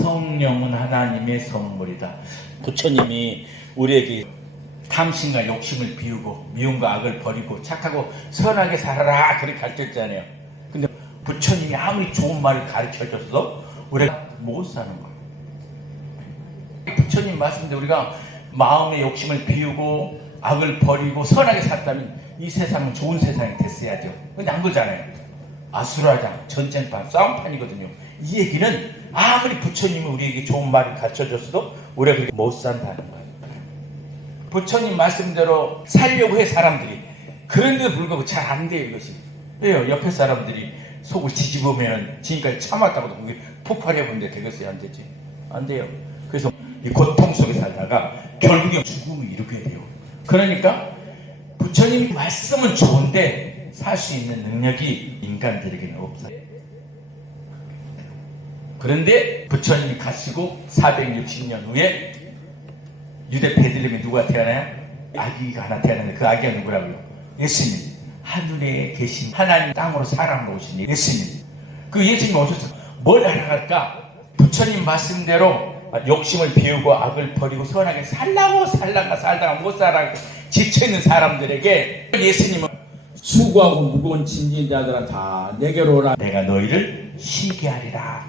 성령은 하나님의 선물이다. 부처님이 우리에게 탐심과 욕심을 비우고 미움과 악을 버리고 착하고 선하게 살아라 그렇게 가르쳤잖아요. 근데 부처님이 아무리 좋은 말을 가르쳐줘도 우리가 못 사는 거예요. 부처님 말씀대로 우리가 마음의 욕심을 비우고 악을 버리고 선하게 살았다면 이 세상은 좋은 세상이 됐어야죠. 근데 안 그러잖아요. 아수라장, 전쟁판, 싸움판이거든요. 이 얘기는 아무리 부처님이 우리에게 좋은 말을 가르쳐줬어도 우리가 그렇게 못 산다는 거예요. 부처님 말씀대로 살려고 해 사람들이. 그런데도 불구하고 잘 안 돼요 이것이. 왜요? 옆에 사람들이 속을 뒤집으면 지금까지 참았다고도 그게 폭발해보는데 되겠어요? 안 되지? 안 돼요. 그래서 이 고통 속에 살다가 결국에 죽음을 이루게 돼요. 그러니까 부처님 말씀은 좋은데 살 수 있는 능력이 인간들에게는 없어요. 그런데 부처님이 가시고 460년 후에 유대 베들레헴에 누가 태어나요? 아기가 하나 태어나는데 그 아기가 누구라고요? 예수님. 하늘에 계신 하나님 땅으로 사람으로 오신 예수님. 그 예수님 오셔서 뭘 하러 갈까? 부처님 말씀대로 욕심을 비우고 악을 버리고 선하게 살다가 못 살아가 지쳐있는 사람들에게 예수님은 수고하고 무거운 짐진 자들아 다 내게로 오라. 내가 너희를 쉬게 하리라.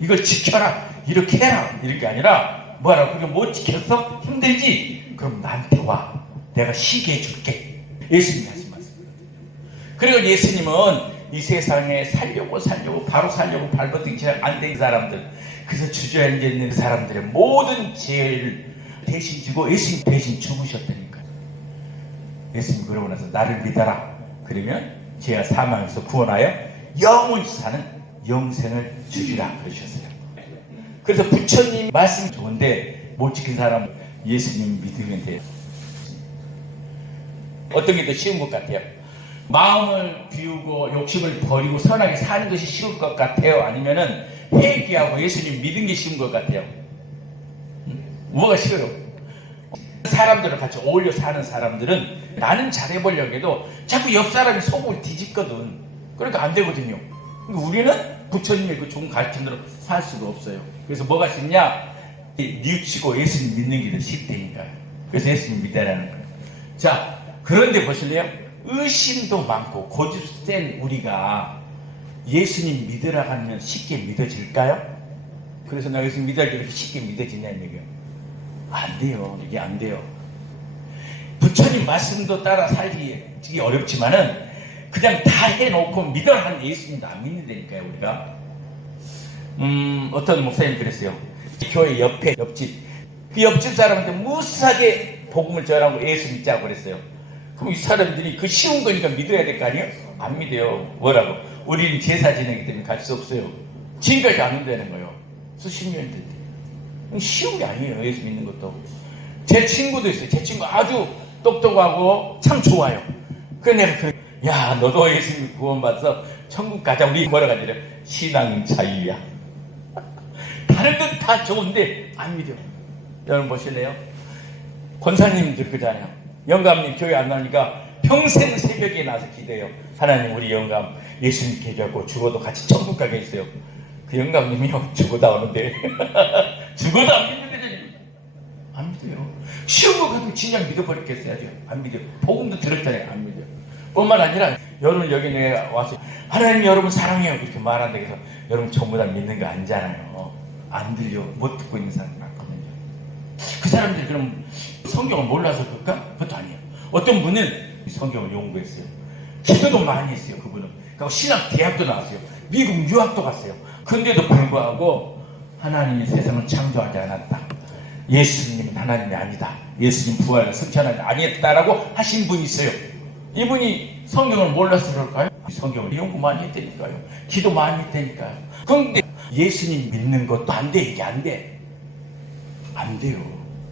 이걸 지켜라. 이렇게 해라. 이렇게 아니라 뭐라고 그게 못 지켰어? 힘들지? 그럼 나한테 와. 내가 쉬게 해줄게. 예수님 말씀하세요. 그리고 예수님은 이 세상에 살려고 바로 살려고 발버둥 안 된 사람들, 그래서 주저앉아 있는 사람들의 모든 죄를 대신 지고 예수님 대신 죽으셨다니까요. 예수님 그러고 나서 나를 믿어라. 그러면 죄와 사망에서 구원하여 영원히 사는 영생을 주리라 그러셨어요. 그래서 부처님 말씀 좋은데 못 지킨 사람은 예수님 믿으면 돼요. 어떤 게 더 쉬운 것 같아요? 마음을 비우고 욕심을 버리고 선하게 사는 것이 쉬울 것 같아요? 아니면은 회개하고 예수님 믿은 게 쉬운 것 같아요? 뭐가 쉬워요? 사람들을 같이 어울려 사는 사람들은 나는 잘해보려고 해도 자꾸 옆 사람이 속을 뒤집거든. 그러니까 안 되거든요. 우리는 부처님의 그 좋은 가르침대로 살 수가 없어요. 그래서 뭐가 쉽냐? 뉘우치고 예수님 믿는 게 더 쉽다니까요. 그래서 예수님 믿으라는 거예요. 자, 그런데 보실래요? 의심도 많고 고집 센 우리가 예수님 믿으라고 하면 쉽게 믿어질까요? 그래서 나 예수님 믿어야 이렇게 쉽게 믿어지냐는 얘기예요. 안 돼요. 이게 안 돼요. 부처님 말씀도 따라 살기 어렵지만은 그냥 다 해놓고 믿어라는 예수님도 안 믿는다니까요, 우리가. 어떤 목사님 그랬어요. 교회 옆집. 그 옆집 사람한테 무수하게 복음을 전하고 예수 믿자고 그랬어요. 그럼 이 사람들이 그 쉬운 거니까 믿어야 될 거 아니에요? 안 믿어요. 뭐라고? 우리는 제사 지내기 때문에 갈 수 없어요. 지금까지 안 온다는 거예요. 수십 년 됐대. 쉬운 게 아니에요. 예수 믿는 것도. 제 친구도 있어요. 제 친구 아주 똑똑하고 참 좋아요. 그래 내가 그래. 야, 너도 예수님 구원받아서 천국 가자. 우리 뭐라고 하냐? 신앙 자유야. 다른 건 다 좋은데 안 믿어. 여러분 보실래요? 권사님들 그러잖아요. 영감님 교회 안 나오니까 평생 새벽에 나와서 기도해요. 하나님 우리 영감 예수님 계좌고 죽어도 같이 천국 가게 했어요. 그 영감님이요 죽어다 오는데 죽어도 안 믿는데 안 믿어요. 쉬운 거 가지고 진작 믿어버렸겠어야죠. 안 믿어요. 복음도 들었잖아요. 안 믿어요. 뿐만 아니라 여러분 여기 내가 와서 하나님 여러분 사랑해요 그렇게 말한다 해서 여러분 전부 다 믿는 거 아니잖아요. 안 들려. 못 듣고 있는 사람 많거든요. 그 사람들이 그럼 성경을 몰라서 그럴까? 그것도 아니에요. 어떤 분은 성경을 연구했어요. 기도도 많이 했어요. 그분은. 그리고 신학 대학도 나왔어요. 미국 유학도 갔어요. 그런데도 불구하고 하나님이 세상을 창조하지 않았다. 예수님은 하나님이 아니다. 예수님 부활과 승천하지 아니했다라고 하신 분이 있어요. 이분이 성경을 몰라서 그럴까요? 성경을 연구 많이 했다니까요. 기도 많이 했다니까요. 그런데 예수님 믿는 것도 안 돼. 이게 안 돼. 안 돼요.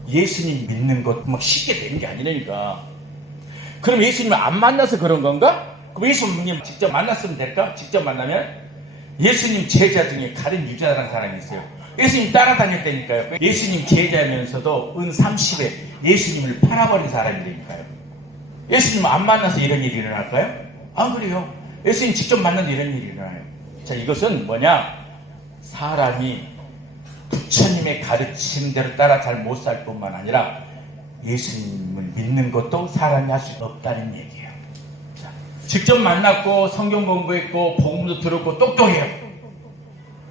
예수님 믿는 것 막 쉽게 되는 게 아니라니까. 그럼 예수님을 안 만나서 그런 건가? 그럼 예수님 직접 만났으면 될까? 직접 만나면 예수님 제자 중에 가룟 유다라는 사람이 있어요. 예수님 따라다녔다니까요. 예수님 제자면서도 은 30에 예수님을 팔아버린 사람이니까요. 예수님 안 만나서 이런 일이 일어날까요? 안 그래요. 예수님 직접 만나서 이런 일이 일어나요. 자, 이것은 뭐냐? 사람이 부처님의 가르침대로 따라 잘 못 살 뿐만 아니라 예수님을 믿는 것도 사람이 할 수 없다는 얘기예요. 자, 직접 만났고 성경 공부했고 복음도 들었고 똑똑해요.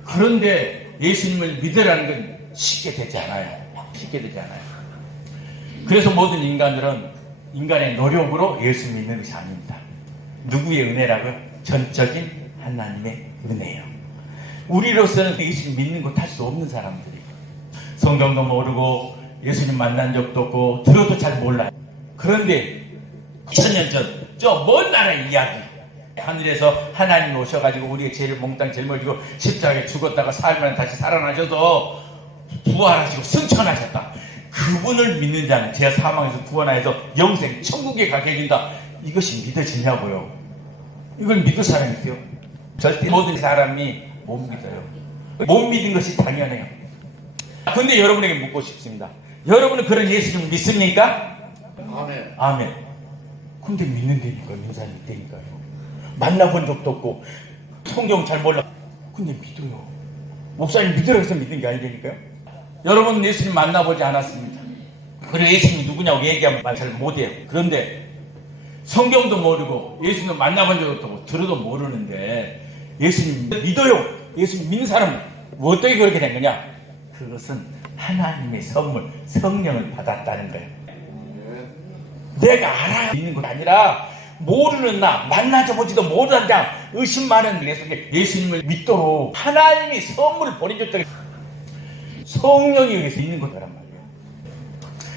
그런데 예수님을 믿으라는 건 쉽게 되지 않아요. 쉽게 되지 않아요. 그래서 모든 인간들은 인간의 노력으로 예수 믿는 것이 아닙니다. 누구의 은혜라고요? 전적인 하나님의 은혜예요. 우리로서는 예수님 믿는 것 할 수 없는 사람들이에요. 성경도 모르고 예수님 만난 적도 없고 들어도 잘 몰라요. 그런데 2000년 전 저 먼 나라의 이야기, 하늘에서 하나님 오셔가지고 우리의 죄를 몽땅 짊어지고 십자가에 죽었다가 사흘 다시 살아나셔서 부활하시고 승천하셨다. 그분을 믿는 자는 죄 사망에서 구원하여서 영생 천국에 가게 해준다. 이것이 믿어지냐고요. 이걸 믿을 사람이 있어요? 절대 모든 사람이 못 믿어요. 못 믿은 것이 당연해요. 근데 여러분에게 묻고 싶습니다. 여러분은 그런 예수님을 믿습니까? 아멘. 아멘. 근데 믿는다니까요. 믿는 사람이 있다니까요. 만나본 적도 없고 성경 잘 몰라. 근데 믿어요. 목사님 믿으라고 해서 믿는 게 아니라니까요. 여러분은 예수님 만나보지 않았습니다. 그래 예수님이 누구냐고 얘기하면 말 잘 못해요. 그런데 성경도 모르고 예수님 만나본 적도 없고 들어도 모르는데 예수님 믿어요. 예수님 믿는 사람은 어떻게 그렇게 된 거냐? 그것은 하나님의 선물 성령을 받았다는 거예요. 내가 알아 믿는 것 아니라 모르는 나, 만나서 보지도 못한 자, 의심 많은 예수님을 믿도록 하나님이 선물을 보내줬다. 성령이 여기서 있는 거란 말이에요.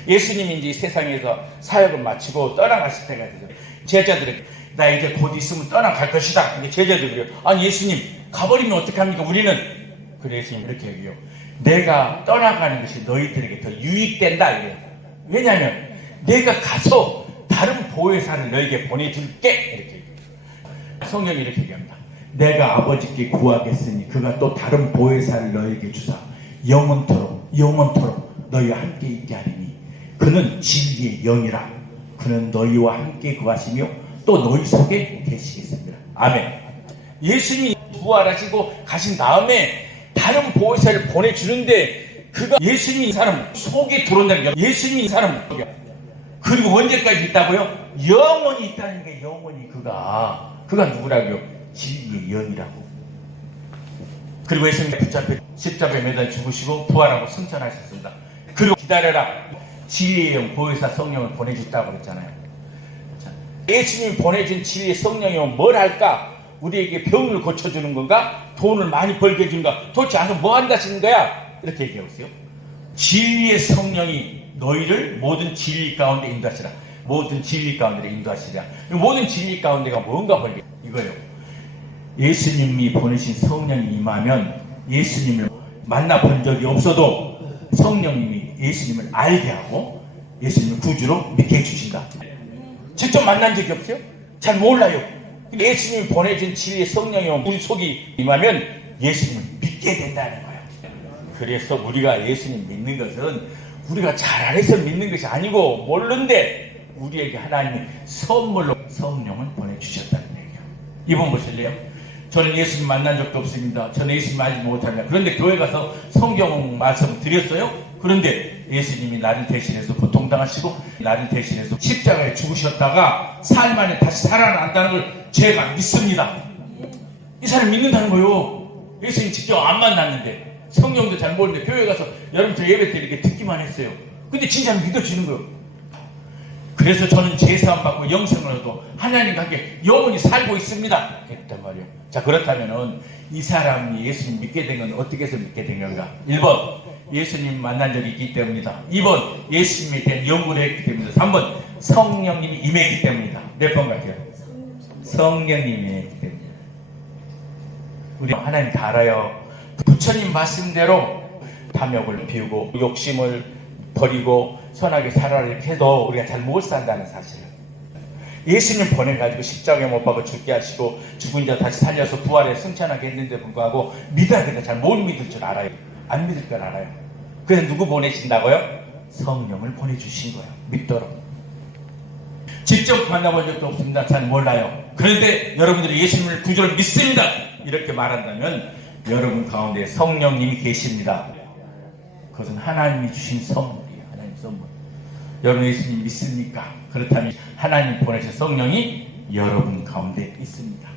예수님이 이제 세상에서 사역을 마치고 떠나가실 때가 되죠. 제자들에게 나 이제 곧 있으면 떠나갈 것이다. 근데 제자들이 그래요. 아니 예수님 가버리면 어떡합니까? 우리는. 그래 예수님 이렇게 얘기해요. 내가 떠나가는 것이 너희들에게 더 유익된다. 이래요. 왜냐하면 내가 가서 다른 보혜사를 너에게 보내줄게. 이렇게 얘기해요. 성경이 이렇게 얘기합니다. 내가 아버지께 구하겠으니 그가 또 다른 보혜사를 너에게 주사 영원토록 너희와 함께 있게 하리니 그는 진리의 영이라. 그는 너희와 함께 거하시며 또 너희 속에 계시겠습니다. 아멘. 예수님이 부활하시고 가신 다음에 다른 보혜사를 보내주는데 그가 예수님이 사람 속에 들어온다는 거예요. 예수님이 사람 속에. 그리고 언제까지 있다고요? 영원히 있다는 게 영원히 그가 누구라고요? 진리의 영이라고. 그리고 예수님이 붙잡혀 십자가에 매달려 죽으시고 부활하고 승천하셨습니다. 그리고 기다려라. 진리의 영 보혜사 성령을 보내줬다고 그랬잖아요. 예수님이 보내준 진리의 성령이 뭘 할까? 우리에게 병을 고쳐주는 건가? 돈을 많이 벌게 해주는 건가? 도대체 와서 뭐 한다시는 거야? 이렇게 얘기하고 있어요. 진리의 성령이 너희를 모든 진리 가운데 인도하시라. 모든 진리 가운데 인도하시라. 모든 진리 가운데가 뭔가 벌게 이거예요. 예수님이 보내신 성령이 임하면 예수님을 만나본 적이 없어도 성령님이 예수님을 알게 하고 예수님을 구주로 믿게 해주신다. 직접 만난 적이 없어요? 잘 몰라요. 예수님이 보내준 진리의 성령이 우리 속이 임하면 예수님을 믿게 된다는 거예요. 그래서 우리가 예수님 믿는 것은 우리가 잘 알아서 믿는 것이 아니고 모르는데 우리에게 하나님이 선물로 성령을 보내주셨다는 얘기예요. 이번 보실래요? 저는 예수님 만난 적도 없습니다. 저는 예수님 알지 못합니다. 그런데 교회 가서 성경 말씀 드렸어요. 그런데 예수님이 나를 대신해서 고통당하시고 나를 대신해서 십자가에 죽으셨다가 사흘 만에 다시 살아난다는 걸 제가 믿습니다. 이 사람 믿는다는 거예요. 예수님 직접 안 만났는데 성경도 잘 모르는데 교회 가서 여러분 저 예배 때 이렇게 듣기만 했어요. 근데 진짜 믿어지는 거예요. 그래서 저는 제사함 받고 영생을 얻고 하나님과 함께 영원히 살고 있습니다. 했단 말이에요. 자, 그렇다면은 이 사람이 예수님 믿게 된 건 어떻게 해서 믿게 된 건가? 1번 예수님 만난 적이 있기 때문이다. 2번 예수님에 대한 연구를 했기 때문이다. 3번 성령님이 임했기 때문이다. 몇 번 같아요? 성령님이 임했기 때문이다. 우리 하나님 다 알아요. 부처님 말씀대로 탐욕을 피우고 욕심을 버리고 선하게 살아라 해도 우리가 잘 못 산다는 사실을 예수님 보내가지고 십자가에 못 박아 죽게 하시고 죽은 자 다시 살려서 부활에 승천하게 했는데 불구하고 믿어야 되는데 잘 못 믿을 줄 알아요. 안 믿을 줄 알아요. 그래서 누구 보내신다고요? 성령을 보내주신 거예요. 믿도록. 직접 만나본 적도 없습니다. 잘 몰라요. 그런데 여러분들이 예수님을 구주를 믿습니다. 이렇게 말한다면 여러분 가운데 성령님이 계십니다. 그것은 하나님이 주신 선물이에요. 하나님 선물. 여러분 예수님 믿습니까? 그렇다면 하나님 보내신 성령이 여러분 가운데 있습니다.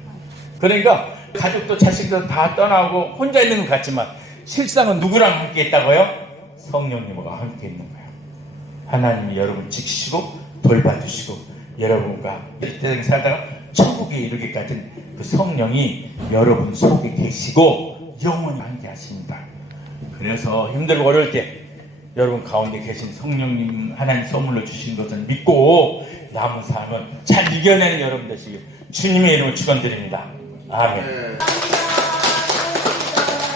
그러니까 가족도 자식도 다 떠나고 혼자 있는 것 같지만 실상은 누구랑 함께 있다고요? 성령님과 함께 있는 거예요. 하나님이 여러분 지키시고 돌봐주시고 여러분과 세상에 살다가 천국에 이르기까지는 그 성령이 여러분 속에 계시고 영원히 함께 하십니다. 그래서 힘들고 어려울 때 여러분 가운데 계신 성령님 하나님 선물로 주신 것을 믿고 남은 삶은 잘 이겨내는 여러분 되시길 주님의 이름으로 축원드립니다. 아멘.